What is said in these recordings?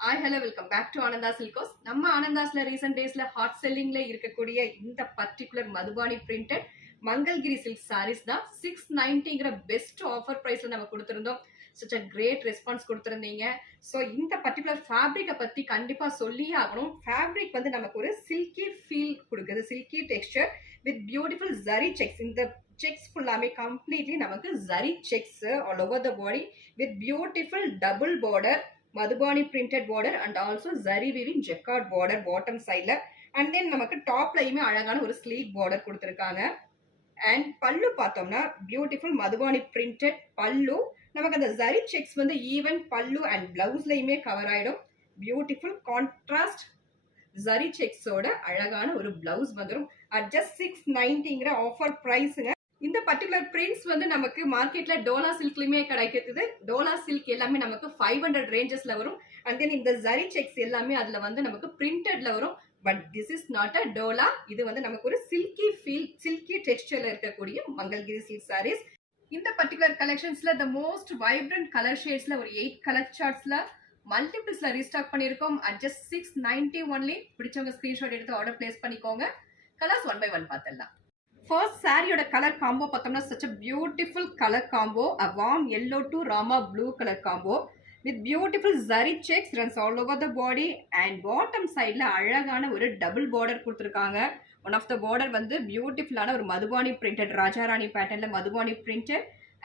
Hi, hello, welcome back to Ananda Silkos. நம்ம ஆனந்தாஸ்ல recent டேஸ்ல hot செல்லிங்ல இருக்கக்கூடிய இந்த particular Madhubani printed Mangalgiri silk saris தான் 690ங்கிற பெஸ்ட் ஆஃபர் பிரைஸ்ல நம்ம கொடுத்திருந்தோம். such a great ரெஸ்பான்ஸ் கொடுத்திருந்தீங்க. ஸோ இந்த பர்டிகுலர் ஃபேப்ரிக்கை பத்தி கண்டிப்பா சொல்லியே ஆகணும். ஃபேப்ரிக் வந்து நமக்கு ஒரு சில்கி ஃபீல் கொடுக்குது, silky texture with beautiful zari checks. இந்த செக்ஸ் ஃபுல்லாமே கம்ப்ளீட்லி நமக்கு zari checks all over the body with beautiful double border Madhubani printed border and also zari weaving jacquard border bottom சைட்ல. அண்ட் தென் நமக்கு டாப்லயுமே அழகான ஒரு ஸ்லீவ் பார்டர் கொடுத்துருக்காங்க. அண்ட் பல்லு பார்த்தோம்னா பியூட்டிஃபுல் மதுபானி பிரிண்டட் பல்லு. நமக்கு அந்த ஜரி செக்ஸ் வந்து ஈவன் பல்லு அண்ட் பிளவுஸ்லயுமே கவர் ஆயிடும். பியூட்டிஃபுல் கான்ட்ராஸ்ட் ஜரி செக்ஸோட அழகான ஒரு பிளவுஸ் வந்துடும். அட் ஜஸ்ட் 690ங்கிற ஆஃபர் பிரைஸுங்க. இந்த பர்டிகுலர் பிரிண்ட்ஸ் வந்து நமக்கு மார்க்கெட்ல டோலா சில்க்லயுமே கிடைக்குது. டோலா சில்க் எல்லாமே நமக்கு 500 ரேஞ்சஸ்ல வரும். அண்ட் தென் இந்த ஜரி செக்ஸ் எல்லாமே அதுல வந்து நமக்கு பிரிண்டட்ல வரும். But this is not a Dola. இது வந்து நமக்கு ஒரு சில்கி ஃபீல், சில்கி டெக்ஸ்டர்ல இருக்கக்கூடிய மங்கல்கிரி சில்க் சாரீஸ். இந்த பர்டிகுலர் கலெக்ஷன்ஸ்ல த மோஸ்ட் வைப்ரண்ட் கலர் ஷேட்ஸ்ல ஒரு 8 கலர் சார்ட்ஸ்ல மல்டிபிள்ஸ்ல ரீஸ்டாக் பண்ணிருக்கோம். At just 690 only. பிடிச்சவங்க ஸ்கிரீன்ஷாட் எடுத்து ஆர்டர் பிளேஸ் பண்ணிக்கோங்க. கலர்ஸ் 1 by 1 பார்த்துடலாம். ஃபர்ஸ்ட் சாரியோட கலர் காம்போ பார்த்தோம்னா such a beautiful color combo, a warm yellow to rama blue color combo with beautiful zari checks runs all over the body and bottom sideல அழகான ஒரு double border கொடுத்துருக்காங்க. One of the border வந்து பியூட்டிஃபுல்லான ஒரு Madhubani printed ராஜாராணி பேட்டர்ன்ல Madhubani printed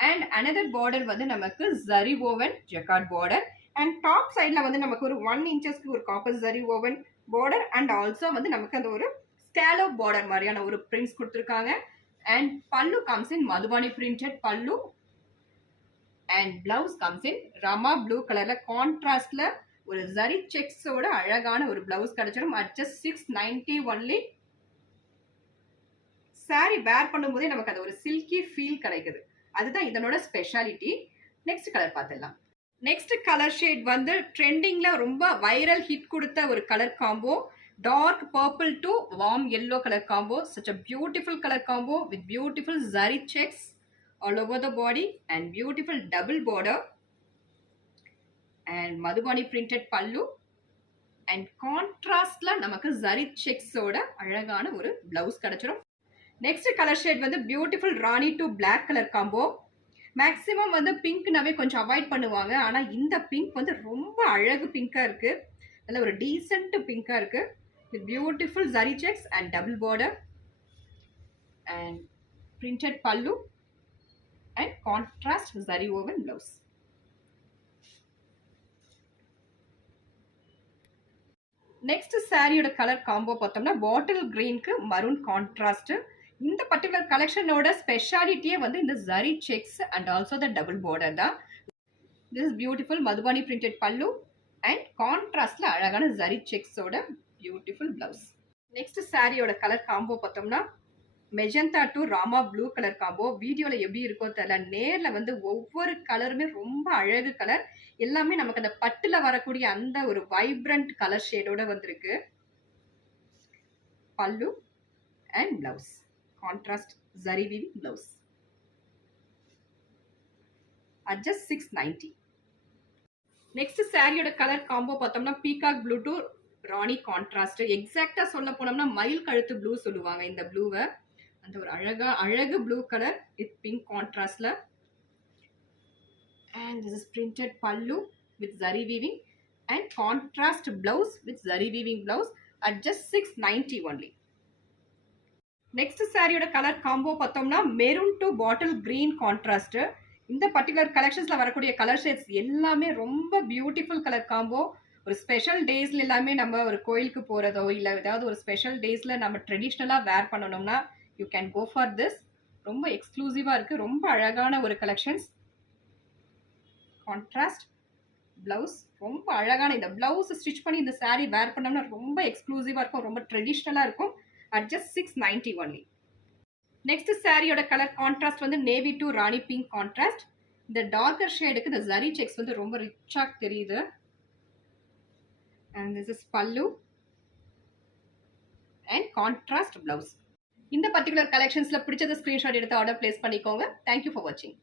and another border வந்து நமக்கு zari woven jacquard border and top சைட்ல வந்து நமக்கு ஒரு 1 இன்ச்சஸ்க்கு ஒரு copper zari woven border and also வந்து நமக்கு அந்த ஒரு ஸ்கேலோப் பார்டர் மாதிரியான ஒரு பிரிண்ட்ஸ் கொடுத்துருக்காங்க. அண்ட் பல்லு கம்ஸ் இன் மதுபானி பிரிண்டட் பல்லு and blouse comes in Rama blue கலர்ல கான்ட்ராஸ்ட்ல ஒரு ஜரி செக்ஸோட அழகான ஒரு பிளவுஸ் கிடைச்சிடும். At just 690 only. சாரி வேர் பண்ணும்போதே நமக்கு அது ஒரு சில்கி ஃபீல் கிடைக்குது. அதுதான் இதனோட ஸ்பெஷாலிட்டி. நெக்ஸ்ட் கலர் பார்த்துடலாம். நெக்ஸ்ட் கலர் ஷேட் வந்து ட்ரெண்டிங்ல ரொம்ப வைரல் ஹிட் கொடுத்த ஒரு colour combo. Dark purple to warm yellow color combo. Such a beautiful color combo with beautiful zari checks all over the body and beautiful double border and madhubani printed pallu and contrast la namakku zari checks oda alagana oru blouse kadachirum. Next color shade வந்து beautiful rani to black color combo. Maximum வந்து பிங்க்னாவே கொஞ்சம் avoid பண்ணுவாங்க. ஆனா இந்த pink வந்து ரொம்ப அழகு பிங்கா இருக்கு. நல்ல ஒரு டீசென்ட் பிங்கா இருக்கு. with beautiful zari checks and double border and printed pallu and contrast zari woven blouse. Next saree oda color combo பார்த்தோம்னா bottle green க்கு maroon contrast. இந்த பர்టిక్యులர் கலெக்ஷனோட ஸ்பெஷாலிட்டியே வந்து இந்த zari checks and also the double border தான். This is beautiful madhubani printed pallu and contrastல அழகான zari checks ஓட beautiful blouse. Next சாரியோட colour combo பார்த்தோம்னா magenta to Rama blue colour combo. வீடியோல எப்படி இருக்கோ தெரியல, நேர்ல வந்து ஒவ்வொரு கலருமே ரொம்ப அழகு கலர். எல்லாமே நமக்கு அந்த பட்டுல வரக்கூடிய அந்த ஒரு வைப்ரண்ட் கலர் ஷேடோட வந்திருக்கு. பல்லு and blouse contrast zari weaving blouse. At just 690. Next சாரியோட கலர் காம்போ பார்த்தோம்னா peacock blue to Rani contrast. எக்ஸாக்டா சொல்ல போனோம்னா மயில் கழுத்து ப்ளூ சொல்லுவாங்க இந்த ப்ளூவை. அந்த ஒரு அழகு ப்ளூ கலர் வித் பிங்க் கான்ட்ராஸ்ட்ல. And this is printed pallu with zari weaving and contrast blouse with zari weaving blouse at just 690 only. Next சாரியோட கலர் காம்போ பார்த்தோம்னா maroon to bottle green contrast. இந்த பர்டிகுலர் கலெக்ஷன்ஸ்ல வரக்கூடிய கலர் ஷேட்ஸ் எல்லாமே ரொம்ப பியூட்டிஃபுல் கலர் காம்போ. ஒரு special டேஸ்ல எல்லாமே நம்ம ஒரு கோயிலுக்கு போறதோ இல்ல ஏதாவது ஒரு ஸ்பெஷல் டேஸ்ல நம்ம ட்ரெடிஷ்னலா வேர் பண்ணணும்னா you can go for this. ரொம்ப எக்ஸ்க்ளூசிவா இருக்கு. ரொம்ப அழகான ஒரு கலெக்ஷன்ஸ். கான்ட்ராஸ்ட் பிளவுஸ் ரொம்ப அழகான இந்த பிளவுஸ் ஸ்டிச் பண்ணி இந்த சாரி வேர் பண்ணோம்னா ரொம்ப எக்ஸ்க்ளூசிவா இருக்கும், ரொம்ப ட்ரெடிஷ்னலா இருக்கும். At just 690 only. நெக்ஸ்ட் சாரியோட கலர் கான்ட்ராஸ்ட் வந்து navy to Rani pink contrast. இந்த டார்க்கர் ஷேடுக்கு இந்த ஜரி செக்ஸ் வந்து ரொம்ப ரிச்சா தெரியுது. And this is pallu and contrast blouse. இந்த பர்టిక్యులர் கலெக்ஷன்ஸ்ல பிடிச்சத ஸ்கிரீன்ஷாட் எடுத்து ஆர்டர் பிளேஸ் பண்ணிக்கோங்க. Thank you for watching.